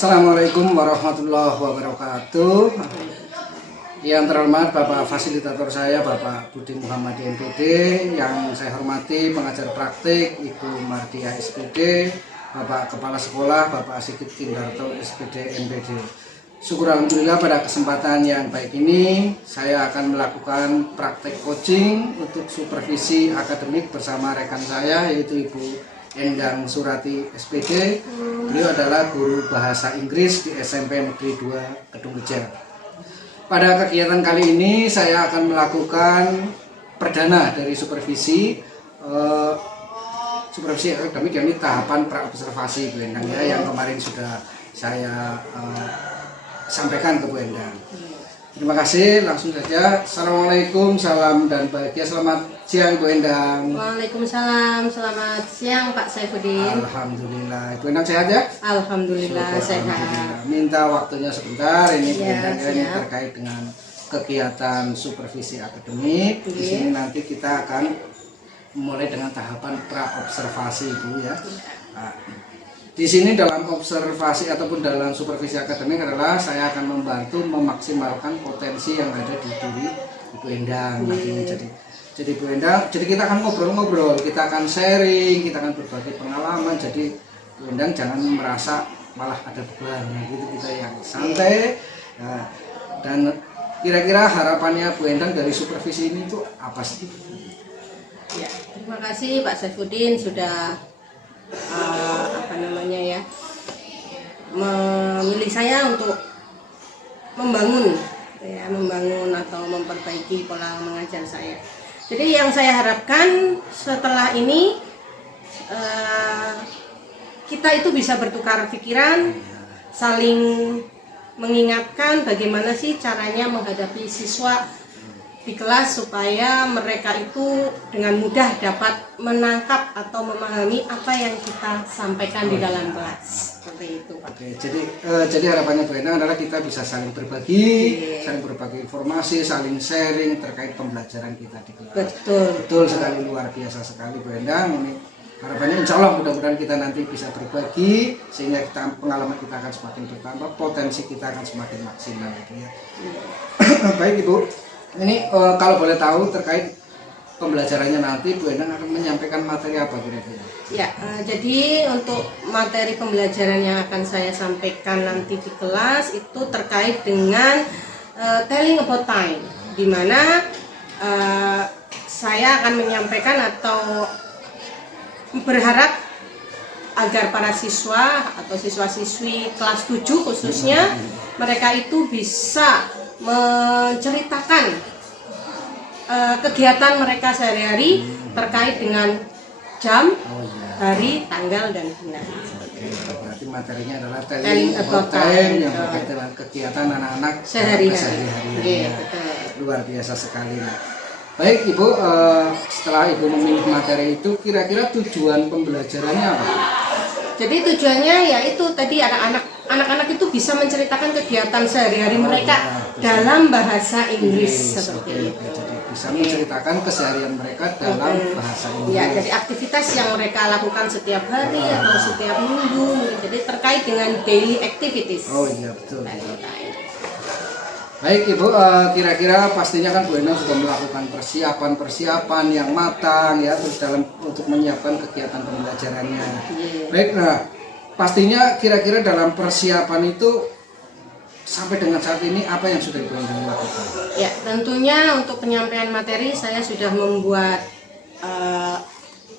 Assalamualaikum warahmatullahi wabarakatuh. Yang terhormat Bapak Fasilitator saya, Bapak Budi Muhammad MPD. Yang saya hormati pengajar praktik Ibu Mardia SPD, Bapak Kepala Sekolah Bapak Sigit Kindarto SPD MPD. Syukur alhamdulillah pada kesempatan yang baik ini saya akan melakukan praktek coaching untuk supervisi akademik bersama rekan saya, yaitu Ibu Endang Surati SPD. Beliau adalah guru bahasa Inggris di SMP Negeri 2 Kedung Reja. Pada kegiatan kali ini saya akan melakukan perdana dari supervisi akademik, yakni tahapan praobservasi Bu Endang ya, yang kemarin sudah saya sampaikan ke Bu Endang. Terima kasih, langsung saja. Assalamualaikum, salam dan bahagia. Selamat siang Bu Endang. Waalaikumsalam, selamat siang Pak Saifuddin. Alhamdulillah, Bu Endang sehat ya? Alhamdulillah sehat. Minta waktunya sebentar, ini Bu Ya, Endang ini terkait dengan kegiatan supervisi akademik. Di sini nanti kita akan mulai dengan tahapan praobservasi Bu ya. Nah, di sini dalam observasi ataupun dalam supervisi akademik adalah saya akan membantu memaksimalkan potensi yang ada di diri Ibu Endang nantinya. Jadi Bu Endang, jadi kita akan ngobrol-ngobrol, kita akan sharing, kita akan berbagi pengalaman. Jadi Bu Endang jangan merasa malah ada beban, gitu, kita yang santai. Nah, dan kira-kira harapannya Bu Endang dari supervisi ini itu apa sih? Ya, terima kasih Pak Saifuddin sudah memilih saya untuk membangun atau memperbaiki pola mengajar saya. Jadi yang saya harapkan setelah ini kita itu bisa bertukar pikiran, saling mengingatkan bagaimana sih caranya menghadapi siswa di kelas supaya mereka itu dengan mudah dapat menangkap atau memahami apa yang kita sampaikan di dalam kelas. Seperti itu, Pak. Oke, jadi harapannya Bu Endang adalah kita bisa saling berbagi, saling berbagi informasi, saling sharing terkait pembelajaran kita di kelas. Betul sekali, luar biasa sekali Bu Endang. Ini harapannya insya Allah mudah-mudahan kita nanti bisa berbagi sehingga pengalaman kita akan semakin bertambah, potensi kita akan semakin maksimal gitu ya. Baik Ibu. Ini kalau boleh tahu terkait pembelajarannya nanti Bu Endang akan menyampaikan materi apa kira-kira? Ya, jadi untuk materi pembelajaran yang akan saya sampaikan nanti di kelas itu terkait dengan telling about time, di mana saya akan menyampaikan atau berharap agar para siswa atau siswa-siswi kelas 7 khususnya mereka itu bisa menceritakan kegiatan mereka sehari-hari terkait dengan jam, hari, tanggal, dan bulan. Berarti materinya adalah telling about time yang berkaitan dengan kegiatan anak-anak sehari-hari. Luar biasa sekali. Baik Ibu, setelah Ibu memilih materi itu, kira-kira tujuan pembelajarannya apa? Jadi tujuannya yaitu tadi anak-anak itu bisa menceritakan kegiatan sehari-hari mereka dalam bahasa Inggris seperti itu. Jadi bisa menceritakan keseharian mereka dalam bahasa Inggris. Ya, jadi aktivitas yang mereka lakukan setiap hari atau setiap minggu, jadi terkait dengan daily activities. Oh iya betul. Baik Ibu, kira-kira pastinya kan Bu Endang sudah melakukan persiapan yang matang ya, terus untuk menyiapkan kegiatan pembelajarannya. Baik, nah pastinya kira-kira dalam persiapan itu sampai dengan saat ini apa yang sudah Ibu Endang lakukan? Ya, tentunya untuk penyampaian materi saya sudah membuat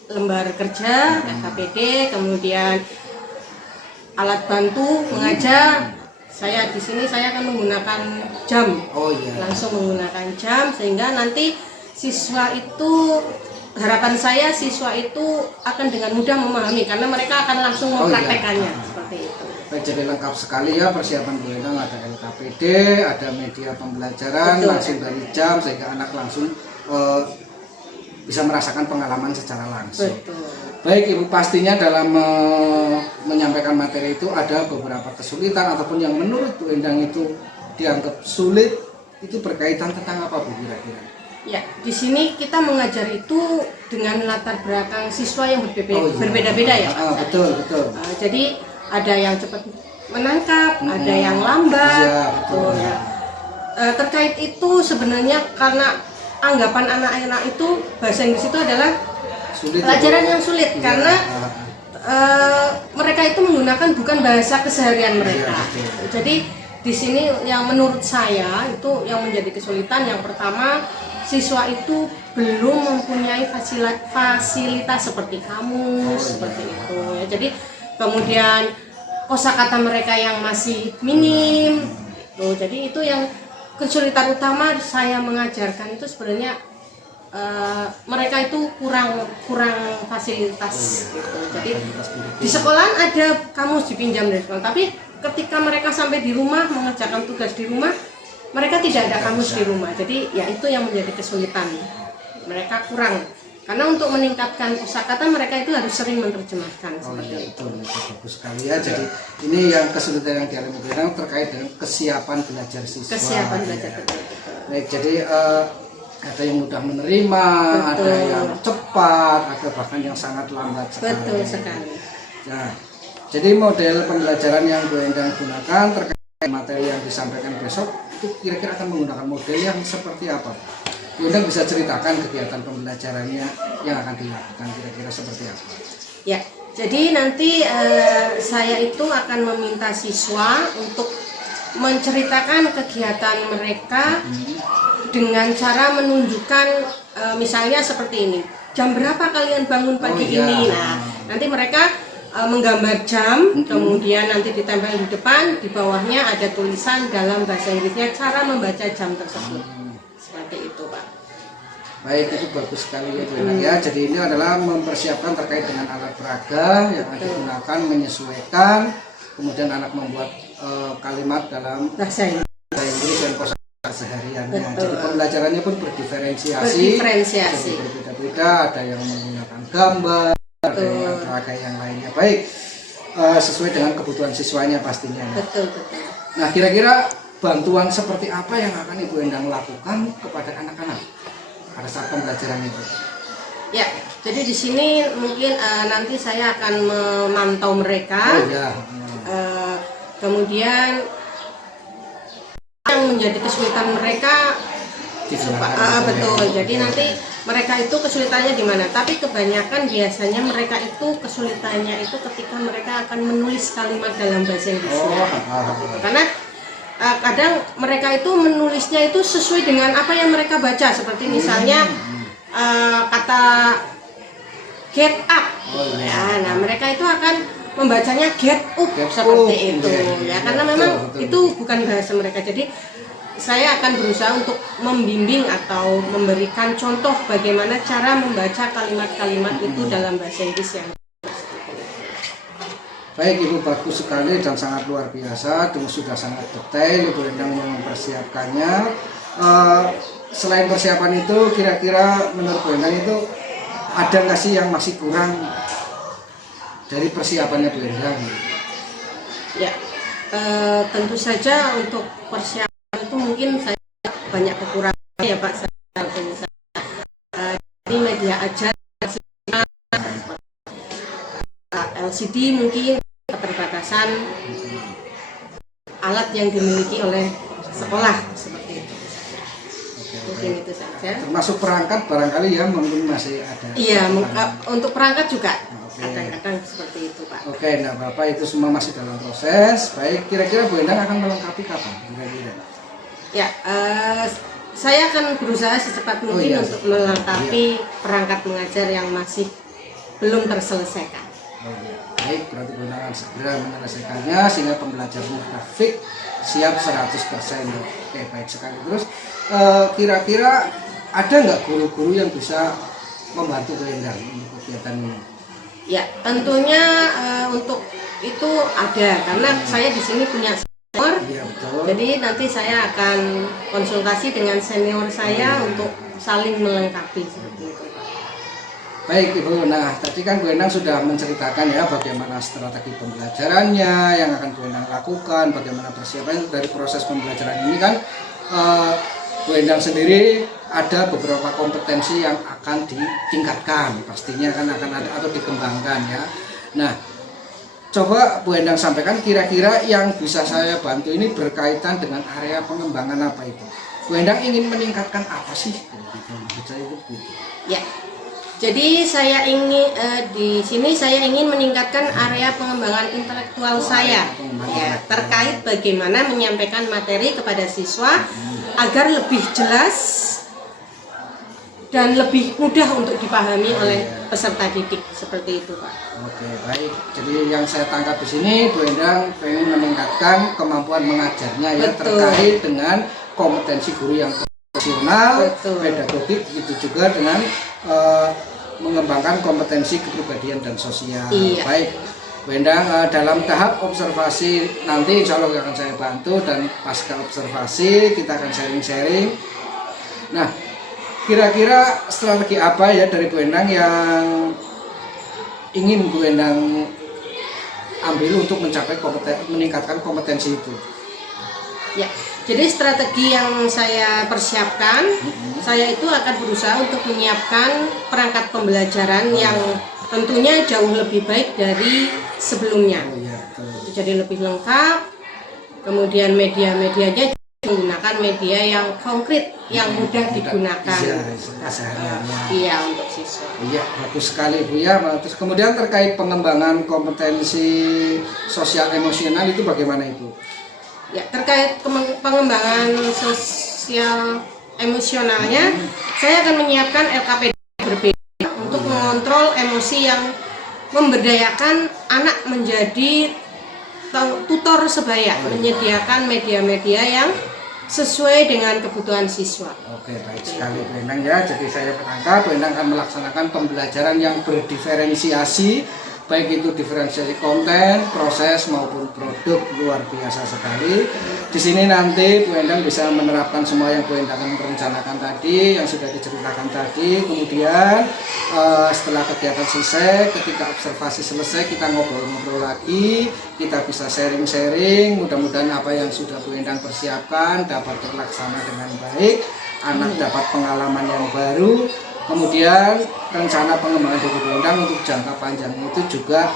lembar kerja, FHPD, kemudian alat bantu mengajar. Saya di sini saya akan menggunakan jam, langsung menggunakan jam sehingga nanti siswa itu, harapan saya siswa itu akan dengan mudah memahami karena mereka akan langsung mempraktekannya seperti itu. Baik, jadi lengkap sekali ya persiapan Bu Endang, ada LKPD, ada media pembelajaran, langsung dari jam sehingga anak langsung bisa merasakan pengalaman secara langsung. Baik Ibu, pastinya dalam menyampaikan materi itu ada beberapa kesulitan ataupun yang menurut Bu Endang itu dianggap sulit, itu berkaitan tentang apa Bu kira-kira? Ya, di sini kita mengajar itu dengan latar belakang siswa yang berbeda-beda ya Pak. Betul. Jadi ada yang cepat menangkap, ada yang lambat. Iya, betul. Ya. Terkait itu sebenarnya karena anggapan anak-anak itu bahasa Inggris itu adalah Sulit, pelajaran yang sulit iya. karena mereka itu menggunakan bukan bahasa keseharian mereka. Iya, jadi di sini yang menurut saya itu yang menjadi kesulitan, yang pertama siswa itu belum mempunyai fasilitas seperti kamus, seperti itu ya. Jadi kemudian kosakata mereka yang masih minim tuh, jadi itu yang kesulitan utama saya mengajarkan itu sebenarnya. Mereka itu kurang fasilitas gitu. Jadi di sekolah ada kamus dipinjam dari sekolah, tapi ketika mereka sampai di rumah mengerjakan tugas di rumah, mereka tidak ada kamus di rumah. Jadi ya itu yang menjadi kesulitan, mereka kurang, karena untuk meningkatkan kosakata mereka itu harus sering menerjemahkan. Itu bagus sekali ya. Jadi ini yang kesulitan yang dialami Bu Endang terkait dengan kesiapan belajar siswa. Kesiapan belajar. Baik, jadi ada yang mudah menerima, ada yang cepat, ada bahkan yang sangat lambat sekali. Betul sekali. Nah, jadi model pembelajaran yang Bu Endang gunakan terkait materi yang disampaikan besok itu kira-kira akan menggunakan model yang seperti apa? Bu Endang bisa ceritakan kegiatan pembelajarannya yang akan dilakukan kira-kira seperti apa? Ya, jadi nanti saya itu akan meminta siswa untuk menceritakan kegiatan mereka dengan cara menunjukkan misalnya seperti ini, jam berapa kalian bangun pagi ini. Nah, nanti mereka menggambar jam, kemudian nanti ditempel di depan, di bawahnya ada tulisan dalam bahasa Inggrisnya cara membaca jam tersebut. Seperti itu, Pak. Baik, itu bagus sekali ya Bu Endang ya. Jadi ini adalah mempersiapkan terkait dengan alat peraga yang digunakan, menyesuaikan, kemudian anak membuat kalimat dalam bahasa Inggris dan kosakata sehariannya. Jadi pembelajarannya pun berdiferensiasi. Jadi berbeda-beda, ada yang menggunakan gambar, ada yang peraga yang lainnya. Baik, sesuai dengan kebutuhan siswanya pastinya. Betul. Nah, kira-kira bantuan seperti apa yang akan Ibu Endang lakukan kepada anak-anak pada saat pembelajaran itu? Ya, jadi di sini mungkin nanti saya akan memantau mereka. Kemudian yang menjadi kesulitan mereka betul. Jadi nanti mereka itu kesulitannya di mana? Tapi kebanyakan biasanya mereka itu kesulitannya itu ketika mereka akan menulis kalimat dalam bahasa Inggrisnya. Karena kadang mereka itu menulisnya itu sesuai dengan apa yang mereka baca, seperti misalnya kata get up. Nah, mereka itu akan membacanya get up seperti itu ya, karena memang itu bukan bahasa mereka. Jadi saya akan berusaha untuk membimbing atau memberikan contoh bagaimana cara membaca kalimat-kalimat itu dalam bahasa Inggris yang baik. Ibu bagus sekali dan sangat luar biasa, dan sudah sangat detail Ibu Endang mempersiapkannya. Selain persiapan itu, kira-kira menurut Bu Endang itu ada nggak sih yang masih kurang dari persiapannya Bu Endang? Ya, tentu saja untuk persiapan itu mungkin saya banyak kekurangan ya Pak. Ini media ajar LCD mungkin keterbatasan alat yang dimiliki oleh sekolah seperti itu. Mungkin itu saja. Termasuk perangkat barangkali ya mungkin masih ada. Iya, untuk perangkat juga kadang-kadang seperti itu Pak. Oke, enggak apa-apa, itu semua masih dalam proses. Baik, kira-kira Bu Endang akan melengkapi kapan? Kira-kira? Ya, saya akan berusaha secepat mungkin untuk melengkapi perangkat mengajar yang masih belum terselesaikan. Baik, berarti Bu Endang akan segera menyelesaikannya sehingga pembelajaran grafik siap 100%. Oke, baik sekali. Terus kira-kira ada nggak guru-guru yang bisa membantu Bu Endang untuk kegiatan ini? Ya, tentunya untuk itu ada, karena saya di sini punya senior. Iya, betul. Jadi nanti saya akan konsultasi dengan senior saya untuk saling melengkapi seperti itu. Baik Ibu, nah tadi kan Bu Endang sudah menceritakan ya bagaimana strategi pembelajarannya yang akan Bu Endang lakukan, bagaimana persiapan dari proses pembelajaran ini kan. Bu Endang sendiri ada beberapa kompetensi yang akan ditingkatkan, pastinya kan akan ada atau dikembangkan ya. Nah, Coba Bu Endang sampaikan kira-kira yang bisa saya bantu ini berkaitan dengan area pengembangan apa itu? Bu Endang ingin meningkatkan apa sih? Ya, jadi saya ingin di sini saya ingin meningkatkan area pengembangan intelektual saya, ya, terkait bagaimana menyampaikan materi kepada siswa agar lebih jelas dan lebih mudah untuk dipahami oleh peserta didik, seperti itu, Pak. Oke, baik. Jadi yang saya tangkap di sini Bu Endang pengen meningkatkan kemampuan mengajarnya ya. Betul. Terkait dengan kompetensi guru yang profesional, pedagogik, begitu juga dengan mengembangkan kompetensi kepribadian dan sosial. Iya. Baik, Bu Endang, dalam tahap observasi nanti insya Allah akan saya bantu, dan pasca observasi kita akan sharing-sharing. Nah, kira-kira strategi apa ya dari Bu Endang yang ingin Bu Endang ambil untuk mencapai meningkatkan kompetensi itu? Ya, jadi strategi yang saya persiapkan, saya itu akan berusaha untuk menyiapkan perangkat pembelajaran yang tentunya jauh lebih baik dari sebelumnya. Jadi lebih lengkap, kemudian media-medianya menggunakan media yang konkret, yang mudah digunakan. Iya, untuk siswa. Iya, bagus sekali Bu ya. Terus kemudian terkait pengembangan kompetensi sosial emosional itu bagaimana itu? Ya, terkait pengembangan sosial emosionalnya, saya akan menyiapkan LKPD berbeda untuk mengontrol emosi yang memberdayakan anak menjadi tutor sebaya, menyediakan media-media yang sesuai dengan kebutuhan siswa. Oke, baik sekali Bu Endang ya. Jadi saya menangkap Bu Endang akan melaksanakan pembelajaran yang berdiferensiasi, baik itu diferensiasi konten, proses maupun produk. Luar biasa sekali. Di sini nanti Bu Endang bisa menerapkan semua yang Bu Endang rencanakan tadi, yang sudah diceritakan tadi. Kemudian setelah kegiatan selesai, ketika observasi selesai, kita ngobrol-ngobrol lagi, kita bisa sharing-sharing. Mudah-mudahan apa yang sudah Bu Endang persiapkan dapat terlaksana dengan baik, anak dapat pengalaman yang baru. Kemudian rencana pengembangan diri Bu Endang untuk jangka panjang itu juga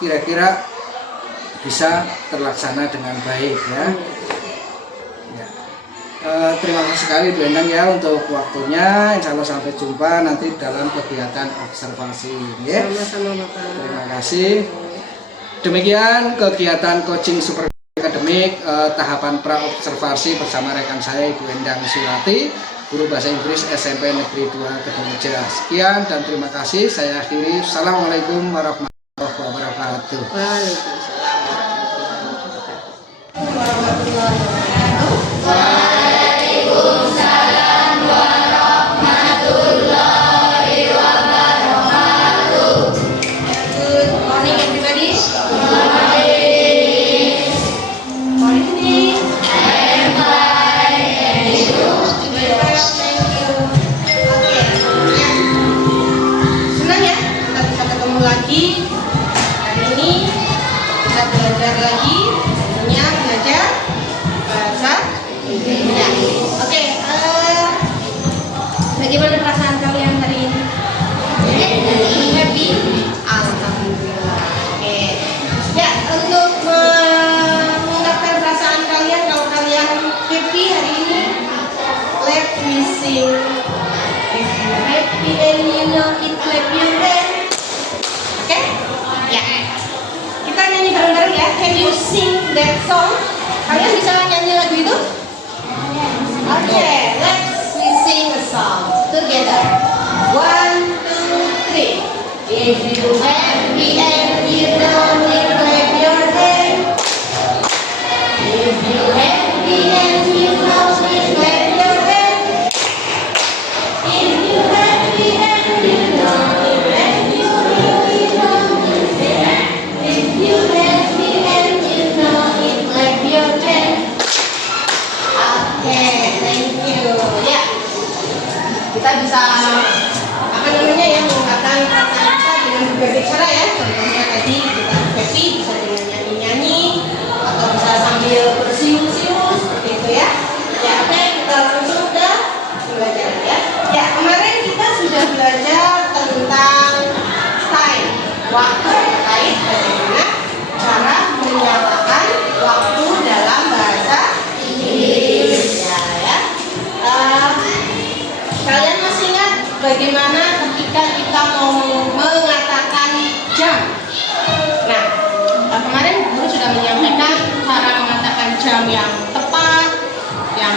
kira-kira bisa terlaksana dengan baik ya. Terima kasih sekali Bu Endang ya untuk waktunya. Insya Allah sampai jumpa nanti dalam kegiatan observasi ya. Sama-sama Bapak. Terima kasih. Demikian kegiatan coaching super akademik tahapan pra observasi bersama rekan saya Ibu Endang Surati, guru bahasa Inggris SMP Negeri 2 Kedungja. Sekian dan terima kasih. Saya akhiri. Assalamualaikum warahmatullahi wabarakatuh. Waalaikumsalam warahmatullahi wabarakatuh. Good morning everybody. Good morning. Morning. I'm fine. And you? Thank you. Oke. Senang ya kita bisa ketemu lagi. Hari ini kita belajar lagi, tentunya belajar bahasa Indonesia. Oke, bagaimana perasaan kalian hari ini? Happy? Alhamdulillah. Oke. Ya, untuk mengungkapkan perasaan kalian, kalau kalian happy hari ini, let me sing. If you happy and you know it, clap your hands. Oke? Ya. Kita nyanyi bareng-bareng ya. Can you sing that song? Kalian bisa nyanyi lagu itu? Oke, let's sing a song together. 1, 2, 3. If you happy and you know it, clap your hands. If you happy and you know it, clap your hands. If you happy and you know it, clap your hands. If you happy and you know it, clap your hands. Oke, thank you. Ya, kita bisa mengungkapkan perasaan kita dengan berbagai cara ya. Contohnya tadi kita happy bisa dengan nyanyi-nyanyi atau bisa sambil bersiul-siul seperti itu ya. Ya, oke, kita langsung ke pembelajaran ya. Ya, kemarin kita sudah belajar tentang time, waktu terkait bagaimana bagaimana ketika kita mau mengatakan jam. Nah, kemarin guru sudah menyampaikan cara mengatakan jam yang tepat, yang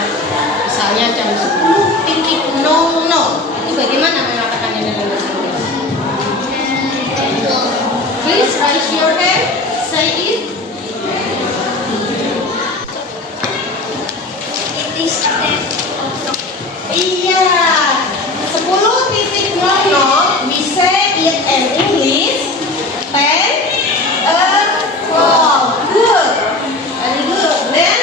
misalnya jam 10.00. Itu bagaimana mengatakannya dengan bahasa Inggris? Please raise your hand, say it. Iya, 10.00 we say it in English 10 o'clock. Good, very good. Then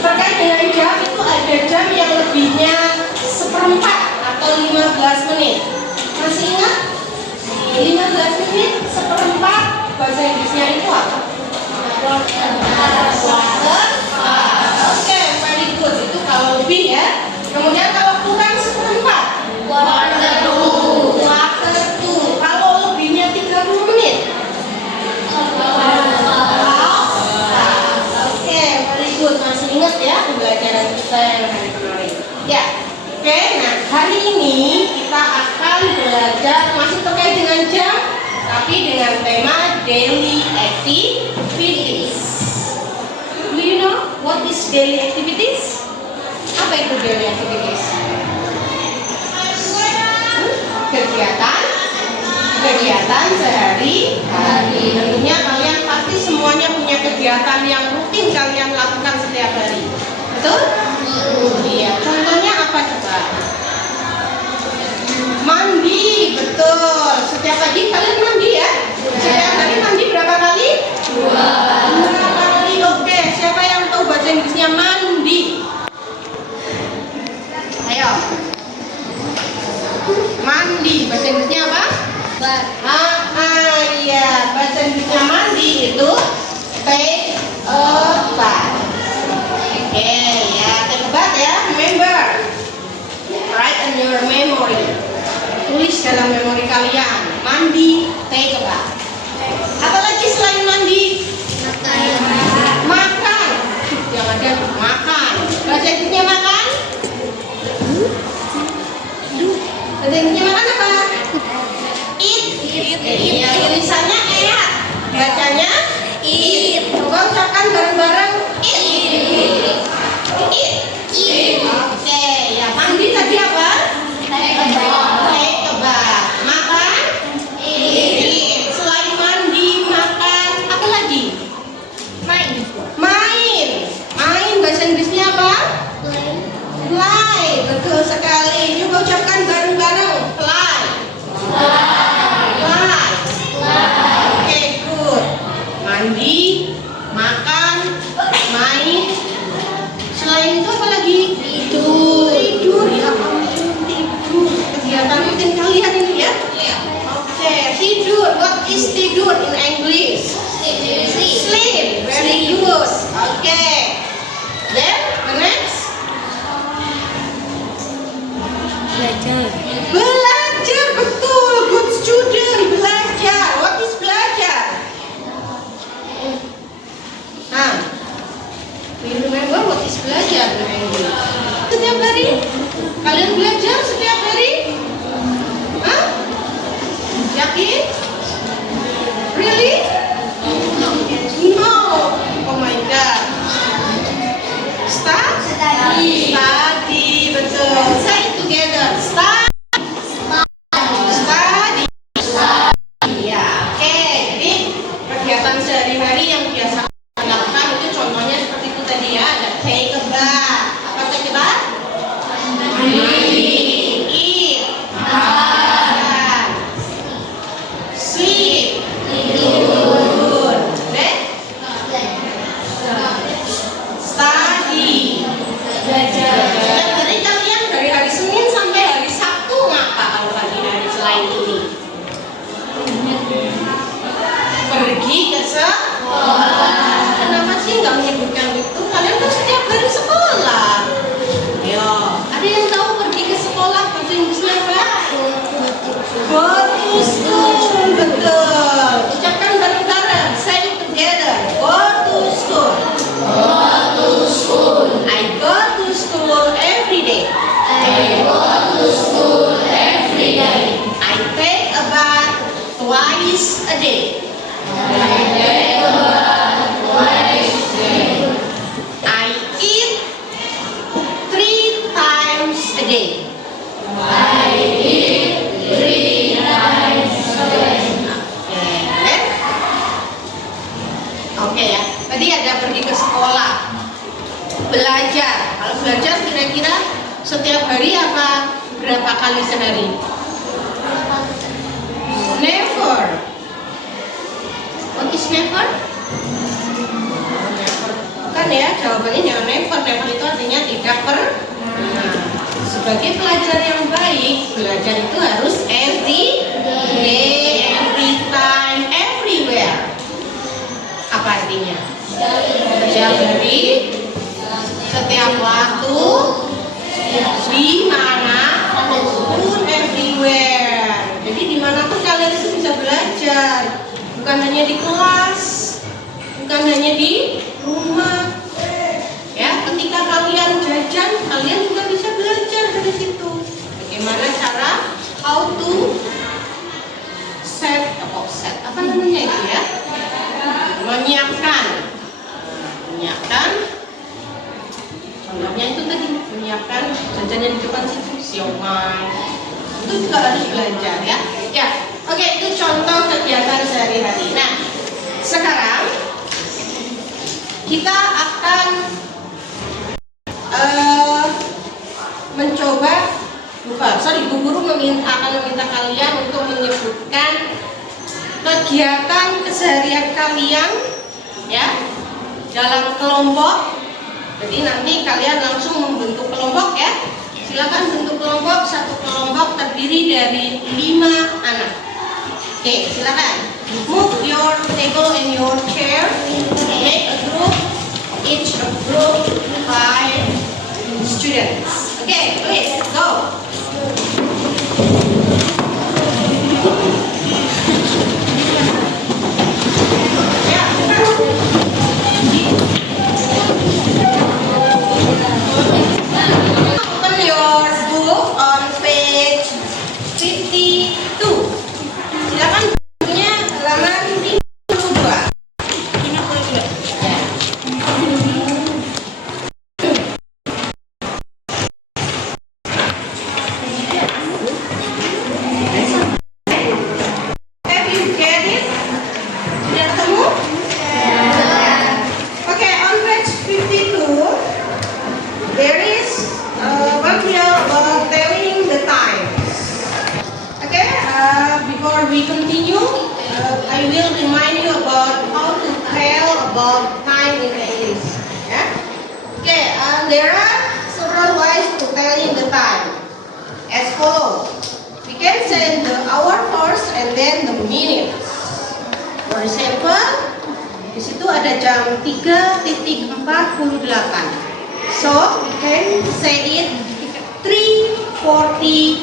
terkait dengan jam itu ada jam yang lebihnya 1/4 atau 15 menit. Masih ingat? 15 menit 1/4 bahasa Inggrisnya itu apa? Oke, very good. Itu kalau lebih ya. Kemudian kalau kurang 1/4, quarter to. Kalau lebihnya 30 menit. Oke, very good. Masih ingat ya pembelajaran kita yang hari kemarin? Ya. Oke, nah hari ini kita akan belajar masih terkait dengan jam, tapi dengan tema daily activities. Do you know what is daily activities? Apa itu daily activities? Kegiatan sehari-hari. Tentunya kalian pasti semuanya punya kegiatan yang rutin kalian lakukan setiap hari. Betul? Iya. Contohnya apa coba? Mandi, betul. Setiap pagi kalian mandi ya? Setiap hari mandi berapa kali? 2 kali. Oke, siapa yang tahu bahasa Inggrisnya mandi? Ayo. Mandi, bahasa Inggrisnya apa? Iya, bahasa Inggrisnya mandi itu take a bath. Oke, ya, take a bath ya, remember. Write in your memory. Tulis dalam memori kalian. Mandi, take a bath. Apalagi selain mandi? Makan. Yang ada makan. Bahasa Inggrisnya makan? Bahasa Inggrisnya makan apa? Eat. Iya, tulisannya eat. Bacanya eat. Coba ucapkan bareng-bareng eat. Eat. Oke, ya mandi tadi apa? Take a bath. Makan? Eat. Selain mandi, makan, apa lagi? Main. Bahasa Inggrisnya apa? Play. Betul sekali. Coba ucapkan bareng-bareng. Play. Oke, good. Mandi, makan, main. Selain itu apa lagi? Tidur. Ya ampun, tidur. Kegiatan rutin kalian ini ya? Oke, tidur. What is tidur in English? Sleep. Very good. Oke. Then the next. Belajar, betul. Good student. Belajar. What is belajar? Do you remember what is belajar in English? Setiap hari? Kalian belajar setiap hari? Hah? Yakin? Really? No. Oh my God. Study. Betul. Say it together. Study. a day? I eat 3 times a day. Oke ya, tadi ada pergi ke sekolah, belajar. Kalau belajar kira-kira setiap hari apa berapa kali sehari? Never. What is never? Never. Bukan ya, jawabannya jangan never. Never itu artinya tidak pernah. Sebagai pelajar yang baik, belajar itu harus every day, every time, everywhere. Apa artinya? Setiap hari, setiap waktu, di mana pun, everywhere. Jadi dimanapun kalian itu bisa belajar, bukan hanya di kelas, bukan hanya di rumah. Ya, ketika kalian jajan, kalian juga bisa belajar dari situ. Bagaimana cara how to set apa namanya itu ya? Menyiapkan. Contohnya itu tadi menyiapkan jajannya di depan situ, siomay. Itu juga harus belajar ya. Ya, oke, itu contoh kegiatan sehari-hari. Nah, sekarang kita akan mencoba, Bu Guru akan meminta kalian untuk menyebutkan kegiatan keseharian kalian ya dalam kelompok. Jadi nanti kalian langsung membentuk kelompok ya. Silakan bentuk kelompok. Satu kelompok terdiri dari 5 anak. Oke, silakan. Move your table and your chair. Make a group. Each a group 5 students. Okay, please go. Open your book on page 52. Silakan bukunya halaman 52. Have you get it? Sudah ketemu? Okay, on page 52 there is one here about telling the time. Okay, before we continue, I will remind you about how to tell about time in English. Yeah? Okay, there are several ways to telling the time. As follows. We can say the hour first and then the minutes. For example, di situ ada jam 3.48. So we can say it 3:48.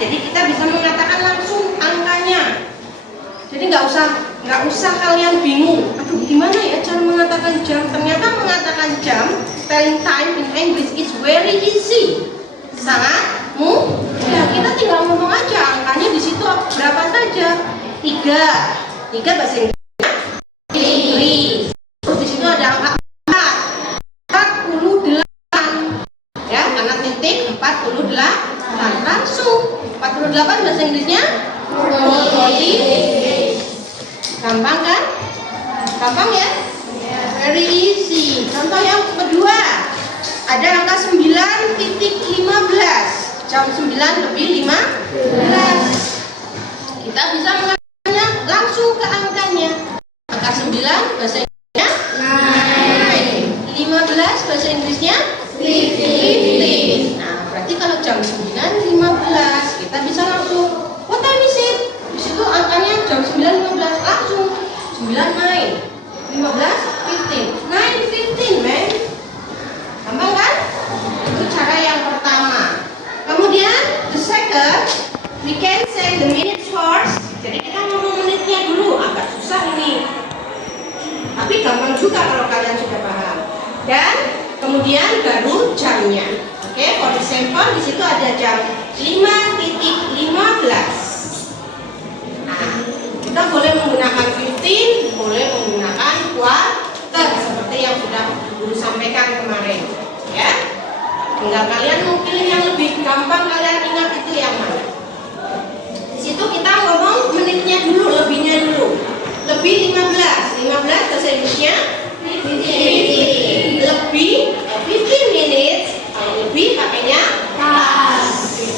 Jadi kita bisa mengatakan langsung angkanya. Jadi nggak usah kalian bingung. Aduh, gimana ya cara mengatakan jam? Ternyata mengatakan jam, telling time in English is very easy. Sangat mudah. Kita tinggal ngomong aja angkanya di situ berapa saja. 3 bahasa Inggrisnya 3. Terus di situ ada angka 48. Ya, karena titik 48. Langsung 48 bahasa Inggrisnya 40. Gampang kan? Gampang ya? Very easy. Contoh yang kedua, ada angka 9.15. Jam 9:15. Kita bisa mengatakannya langsung ke angkanya. Angka 9 bahasa Inggrisnya 9. 15 bahasa Inggrisnya 15. Nah, berarti kalau jam 9:15 kita bisa langsung what time is it? Di situ angkanya jam 9:15 langsung 9 15 15 9:15 man. Gampang kan? Itu cara yang pertama. Kemudian the second, we can say the minutes first. Jadi kita ngomong menitnya dulu, agak susah ini. Tapi gampang juga kalau kalian sudah paham. Dan kemudian baru jamnya. Oke, for example di situ ada jam 5.15. Nah, Kita boleh menggunakan 15, boleh menggunakan quarter seperti yang sudah guru sampaikan kemarin, ya. Tinggal kalian mau pilih yang lebih gampang kalian ingat itu yang mana. Di situ kita ngomong menitnya dulu, lebihnya dulu. Lebih 15 bahasa Inggrisnya lebih 15 minutes. Kalau lebih pakainya pas.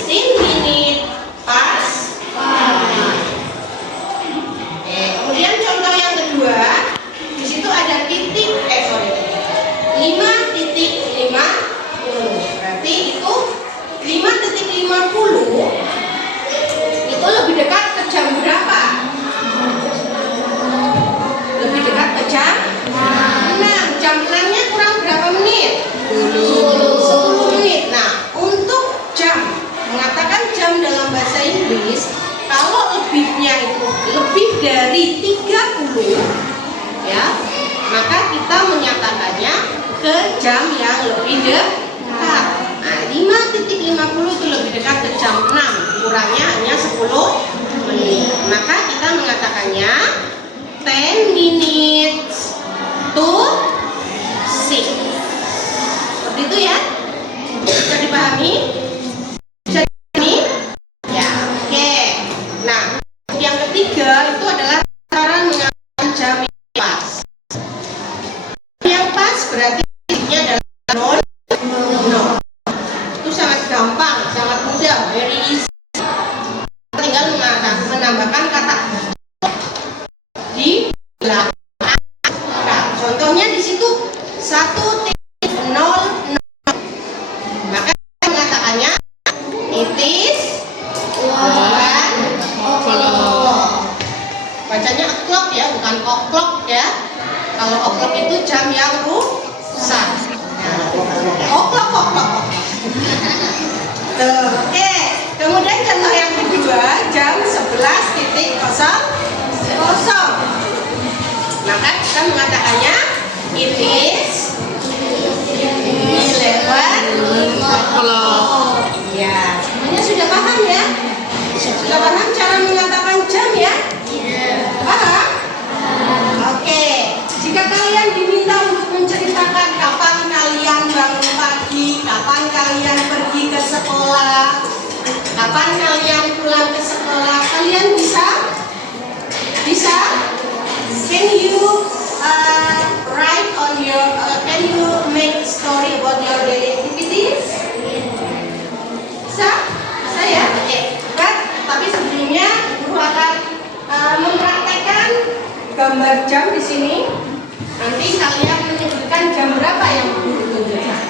15 minutes pas. Kemudian contoh yang kedua, di situ ada titik 5.50. Berarti itu 5.50 itu lebih dekat ke jam berapa? Lebih dekat ke jam 6. Jam 6-nya kurang berapa menit? 10 menit. Nah, untuk jam, mengatakan jam dalam bahasa Inggris, kalau lebihnya itu lebih dari 30, ya, maka kita menyatakannya ke jam yang lebih dekat. Nah, 5.50 itu lebih dekat ke jam 6, kurangnya hanya 10 menit. Maka kita mengatakannya 10 minutes to 6. Seperti itu ya. Bisa dipahami? Bisa dipahami? Ya, oke. Nah, yang ketiga itu adalah cara mengatakan jam yang pas. Yang pas berarti titiknya adalah 0. Itu sangat gampang, sangat mudah, very easy. Tinggal menambahkan kata di belakang. Nah, contohnya di situ 1.00. Maka kita mengatakannya it is 1 o'clock. Bacanya o'clock ya, bukan o'clock ya. Kalau o'clock itu jam yang rusak. O'clock. Oke. Kemudian contoh yang kedua, jam 11.00. Maka kita mengatakannya it is 11 o'clock. Ya, semuanya sudah paham ya? Sudah paham cara mengatakan jam ya? Paham? Oke. Jika kalian diminta untuk menceritakan kapan kalian bangun pagi, kapan kalian pergi ke sekolah, kapan kalian pulang ke sekolah, kalian bisa? Can you write on your? Can you make a story about your daily activities? Bisa? Bisa ya? Oke. Tapi sebelumnya guru akan mempraktekkan gambar jam di sini. Nanti kalian menyebutkan jam berapa yang guru tunjukkan.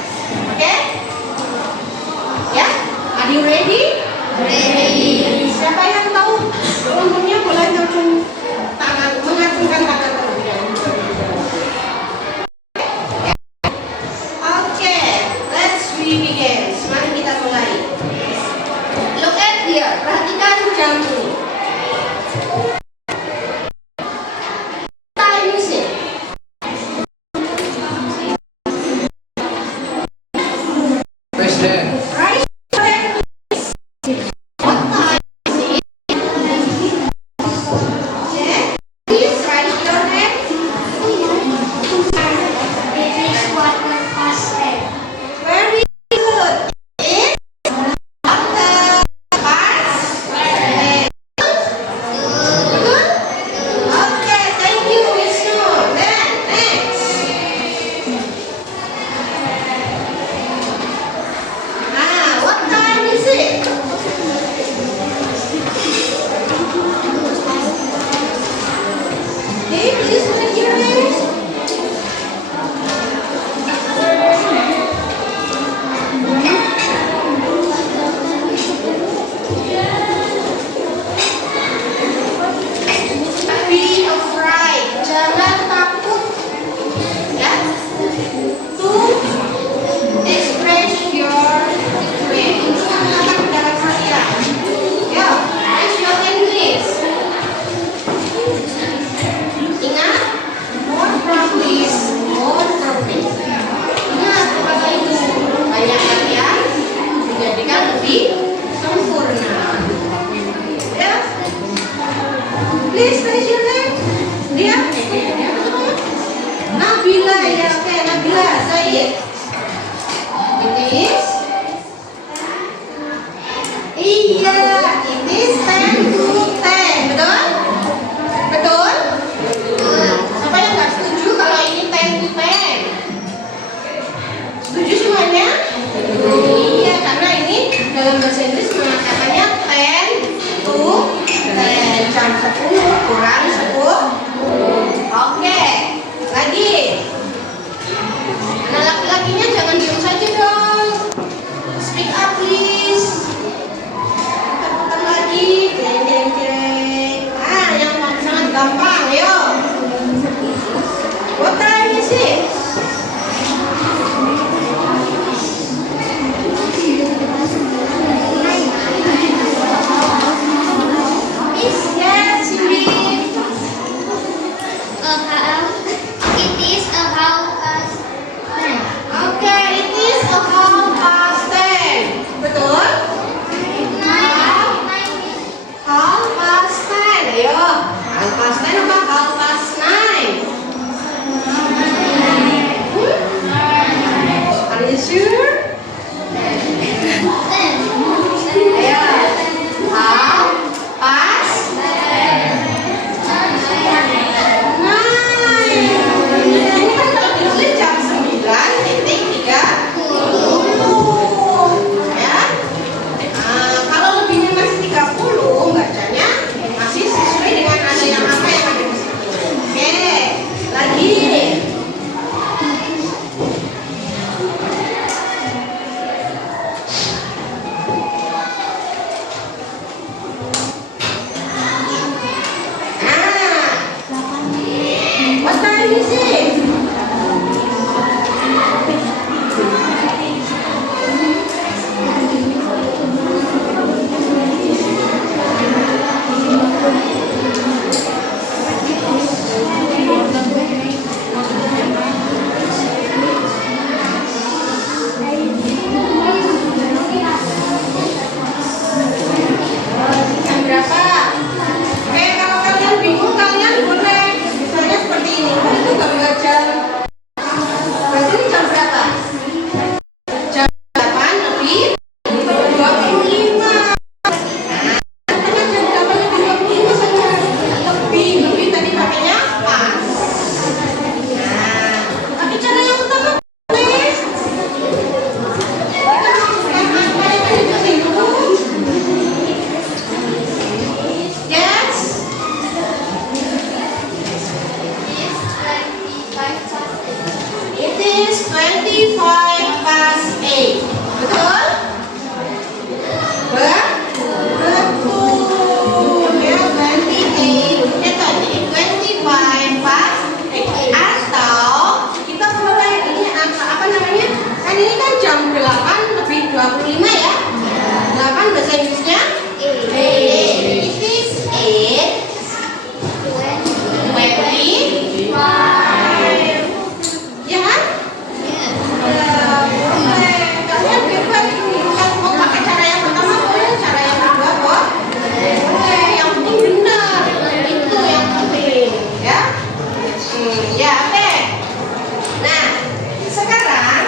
Oke? Ya? Are you ready? Ready. Siapa yang tahu umurnya boleh mengacungkan tangan terlebih dahulu. Oke, let's begin. Mari kita mulai. Look at here. Perhatikan jam ini. Time is it? Presiden. Right. What time is it? Yeah. Please raise your hand. It is 10:15. Very good. It's quarter past 10. Good? Okay, thank you, Miss Nur. Then, next. What time is it? Okay, please raise your hands. Be afraid, jangan takut, ya. To express your feelings, mengatakan pendapat kalian. Ya, raise your hand please. Ingat, more practice, more perfect. Ingat kata itu, banyak latihan menjadikan lebih sempurna. Ya. Please raise your hand. Dia. Nabila ya, oke Nabila, say it. It is. Iya, it is 10 to 10, betul? Betul? Siapa yang nggak setuju kalau ini 10 to 10? Setuju semuanya? Iya, karena ini dalam bahasa Inggris mengatakannya 10 to 10, jam 10 kurang 10. Oke, lagi. Nah, laki-lakinya jangan diam saja dong. Speak up please. Putar lagi. Jeng jeng jeng. Ah, yang sangat gampang, yo. What time is it? Yes, Cindy. It is a half past 10. Oke, it is a half past 10. Betul? Half past 10. Ayo, half past 10 apa half past 9? Are you sure? Ayo, half past 9. Ini kan kalau ditulis jam 9:30 ya. Kalau lebihnya masih 30, bacanya masih sesuai dengan ada yang apa yang ada di situ. Oke, lagi. What time is it? Jam berapa? Oke, kalau kalian bingung kalian boleh misalnya seperti ini. Oh, itu nggak jam. Berarti ini jam berapa? Jam 8 lebih 25. Karena jam 8 lebih 25 saja. Lebih tadi pakainya pas. Nah, tapi cara yang utama please. Kita masukkan angka yang ada di situ. Yes. It is 25 past 8. Betul? Betul. Ya, 28. 25 past 8. Atau kita mulai ini apa namanya? Kan ini kan jam 8 lebih 25 ya. 8 bahasa Inggrisnya 8. It is 8:25. Ya kan? Boleh. Kalian bebas ini. Kalau mau pakai cara yang pertama boleh, cara yang kedua boleh. Yang penting benar. Itu yang penting, ya. Ya, oke. Nah, sekarang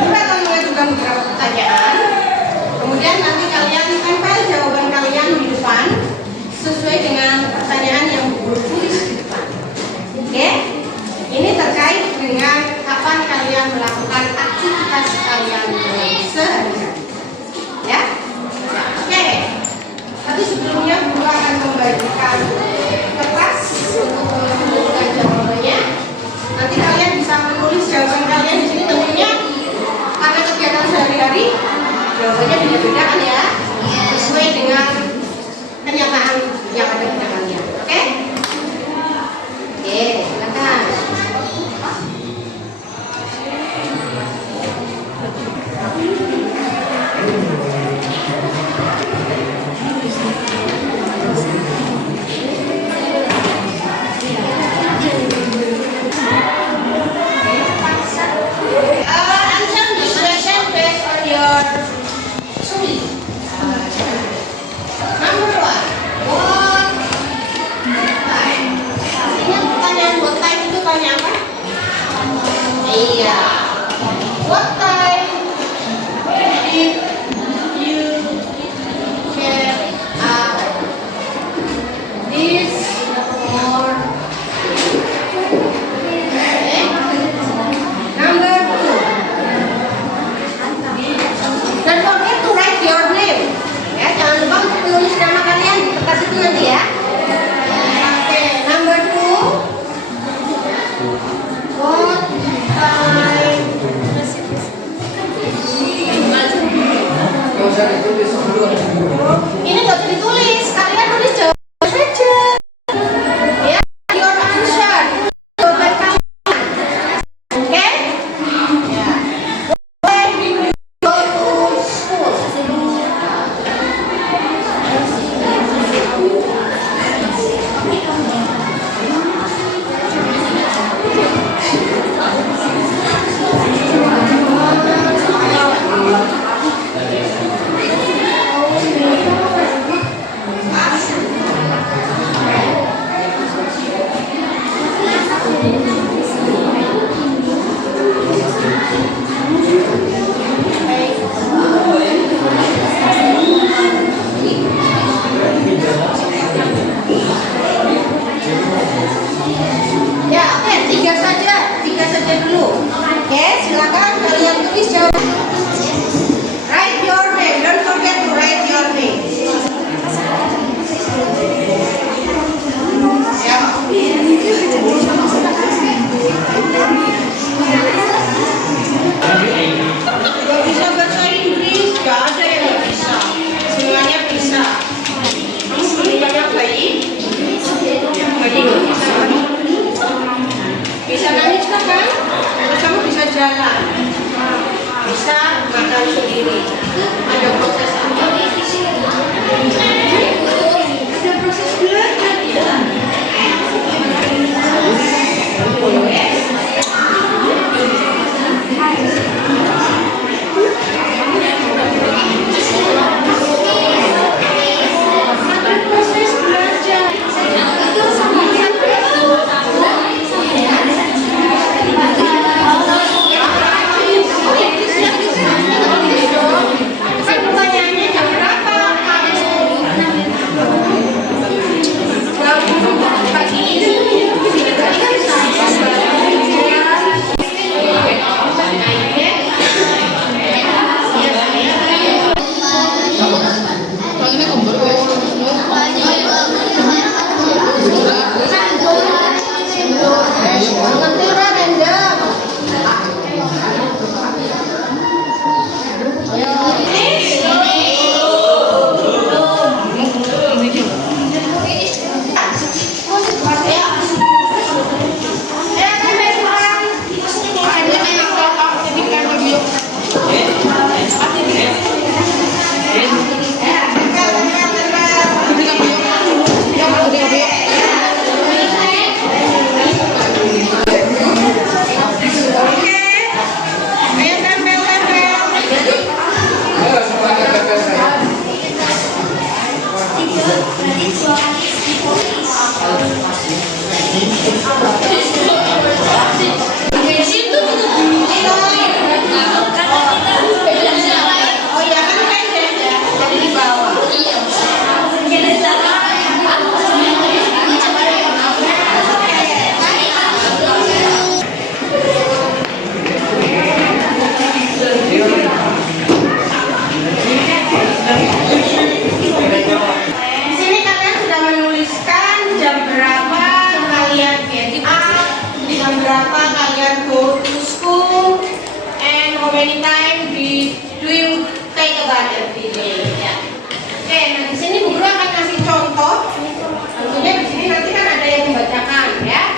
kita akan mengajukan beberapa pertanyaan. Kemudian nanti kalian tempel jawaban kalian di depan sesuai dengan pertanyaan yang bertulis di depan. Oke? Ini terkait dengan kapan kalian melakukan aktivitas kalian sehari-hari. Ya? Oke. Tapi sebelumnya guru akan membagikan kertas untuk menentukan jawabannya. Nanti kalian bisa menulis jawaban kalian di sini tentunya karena kegiatan sehari-hari jawabannya beda-beda kan ya, sesuai dengan kenyataan yang ada pada kalian. Oke? Oke, silakan. Ini nggak usah ditulis, kalian tulis jawaban saja. Ya, your answer, jawaban kalian. Oke? Ya. When did you go to school? Ya, oke, tiga saja dulu. Oke, silakan kalian tulis jawaban. Write your name, don't forget to write your name. Ya. Gak bisa bahasa Inggris, gak ada yang gak bisa. Semuanya bisa. Kamu lebih banyak bayi? Bayi gak bisa. Bisa nangis kan? Terus kamu bisa jalan, bisa makan sendiri. Ada proses apa? Ada proses belajar ya. Ada proses belajar. Kan pertanyaannya jam berapa? Pagi ini. Tadi kan many times do you take a bath every day? Ya. Oke, nah di sini Bu Guru akan kasih contoh. Tentunya di sini nanti kan ada yang membacakan ya.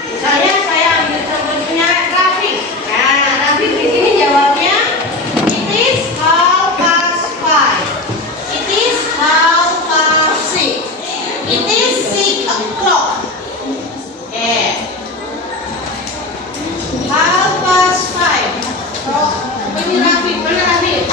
Misalnya saya ambil contohnya Raffi. Nah, Raffi di sini jawabnya it is 5:30. It is 6:30. It is 6 o'clock. Oke. 5:30. Oh, ini Raffi, mana Raffi?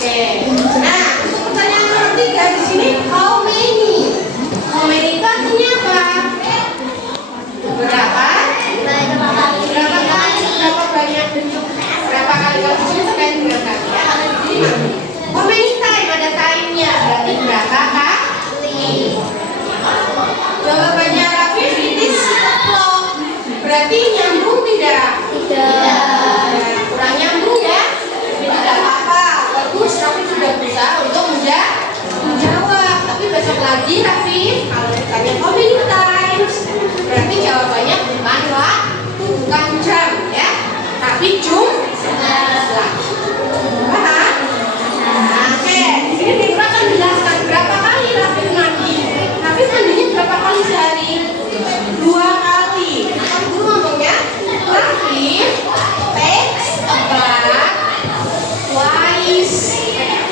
Oke. Nah, untuk pertanyaan nomor 3 di sini how many? How many itu artinya apa? Berapa? Berapa kali? Berapa banyak? Berapa kali? Kalau di sini terkait dengan kali ya. How many time? Ada time-nya. Berarti berapa kali? Jawabannya Raffi, it is o'clock. Berarti nyambung tidak? Tidak. Kurang nyambung ya? Tidak apa-apa. Bagus, Raffi sudah berusaha untuk menjawab. Tapi besok lagi Raffi, kalau ditanya how many times, berarti jawabannya bukan waktu, bukan jam ya, tapi jumlah. Paham? Oke, di sini Fitra akan menjelaskan berapa kali Raffi mandi. Raffi mandinya berapa kali sehari? 2 kali. Apa guru ngomongnya? Raffi takes a bath twice a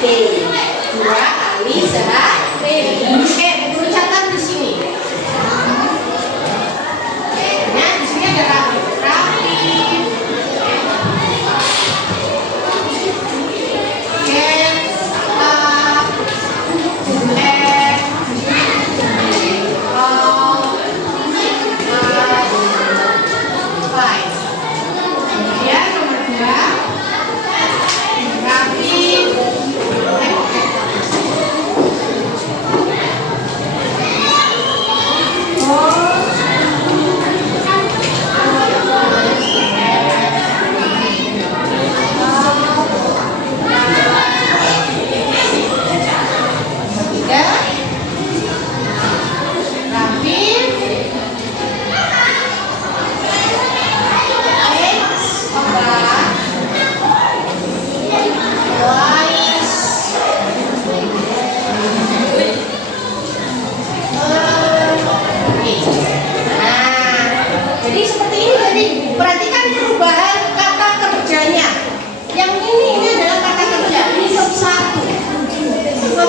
day. 2 kali sehari. Oke, guru catat di sini. Nah, di sini ada Raffi. Jadi seperti ini tadi, perhatikan perubahan kata kerjanya. Yang ini adalah kata kerja. Ini verb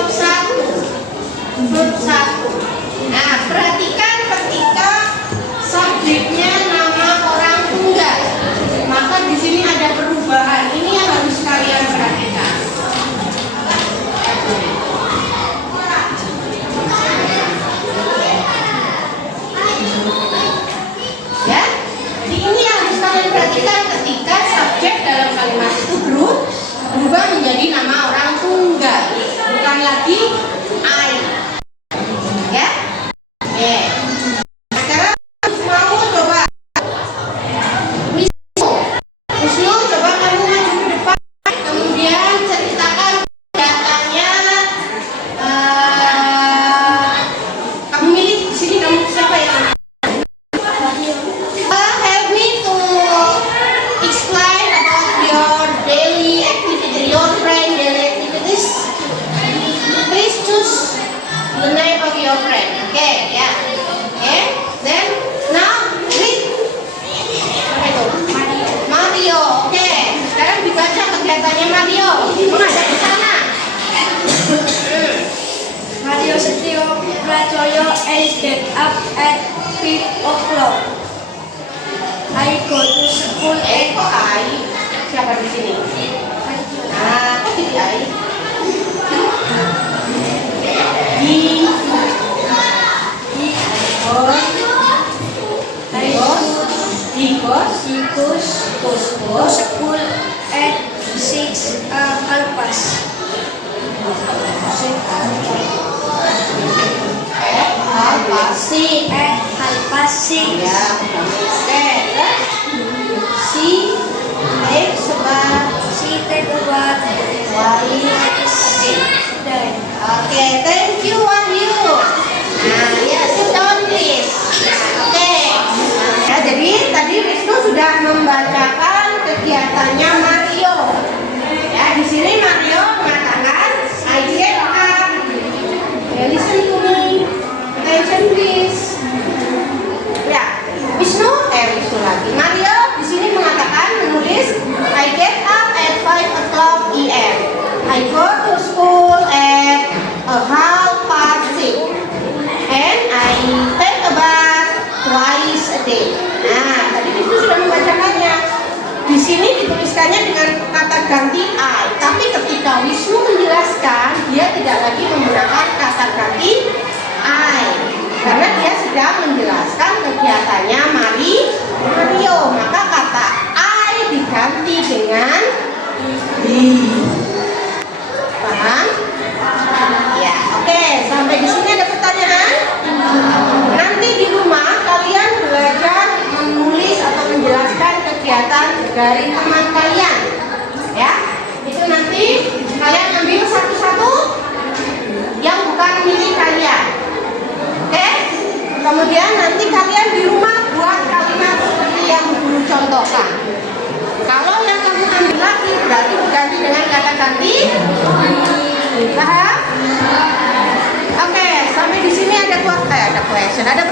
1. Verb 1. Nah, perhatikan ketika subjeknya nama orang tunggal. Maka di sini ada perubahan. Ini yang harus kalian perhatikan. Ya, jadi ini yang harus kalian perhatikan ketika subjek dalam kalimat itu berubah menjadi nama orang tunggal, bukan lagi I. Ya, oke. Sekarang mau coba Wisnu, coba kamu maju ke depan, kemudian ceritakan kegiatannya. Kamu milih di sini, kamu siapa yang help me to explain about your daily activity, your friend daily activities. Please choose the name of your friend. Okay, yeah. Okay. Then now read. Apa itu? Mario. Oke. Sekarang dibaca kegiatannya Mario. Menghadap ke sana. Mario Setio Prajoyo I get up at 5 o'clock. I go to school at Kok I? Siapa di sini? Nah, kok jadi I? he goes to school at 6 half-past. At half-past 6. Ya, oke. Si take a bath twice a day. Oke, thank you Wahyu. Nah, ya sit down please. Oke. Ya, jadi tadi Wisnu sudah membacakan kegiatannya Mario. Ya, di sini Mario mengatakan I get up. Ya, listen to me. Attention please. Ya, Wisnu lagi. Mario di sini mengatakan menulis I get up at 5 o'clock AM. I go to school at 6:30 and I take a bath twice a day. Nah, tadi Wisnu sudah membacakannya. Di sini dituliskannya dengan kata ganti I. Tapi ketika Wisnu menjelaskan, dia tidak lagi menggunakan kata ganti I, karena dia sedang menjelaskan kegiatannya Mario. Maka kata I diganti dengan he. Paham? Ya, oke. Sampai di sini ada pertanyaan? Nanti di rumah kalian belajar menulis atau menjelaskan kegiatan dari teman kalian. Ya, itu nanti kalian ambil satu-satu yang bukan milik kalian. Oke? Kemudian nanti kalian di rumah buat kalimat seperti yang guru contohkan. Kalau yang kamu ambil lagi berarti diganti dengan kata ganti. Paham? Oke, sampai di sini ada question. Ada